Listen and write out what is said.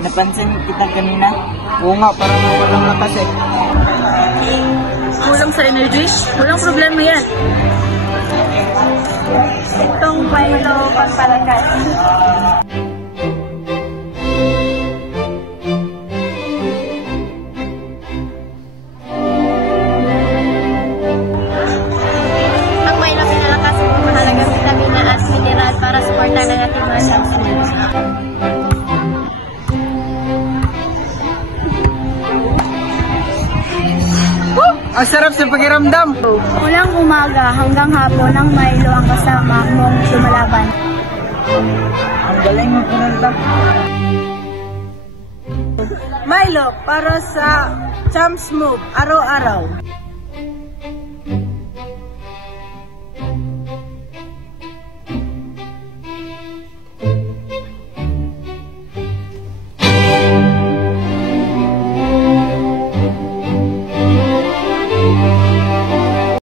Napansin kita kanina. Oo nga, parang walang lakas eh. Kulang sa energy? Walang problema yan. Itong Milo Pampalakas. Ang Milo Pinalakas po mahalagang vitamina at mineral para suportahan ang ating mga cells. Ang sarap sa pakiramdam. Mulang umaga hanggang hapon ang Milo ang kasama mong lumalaban. Ang galing mo pinunta. Milo para sa champs move araw-araw.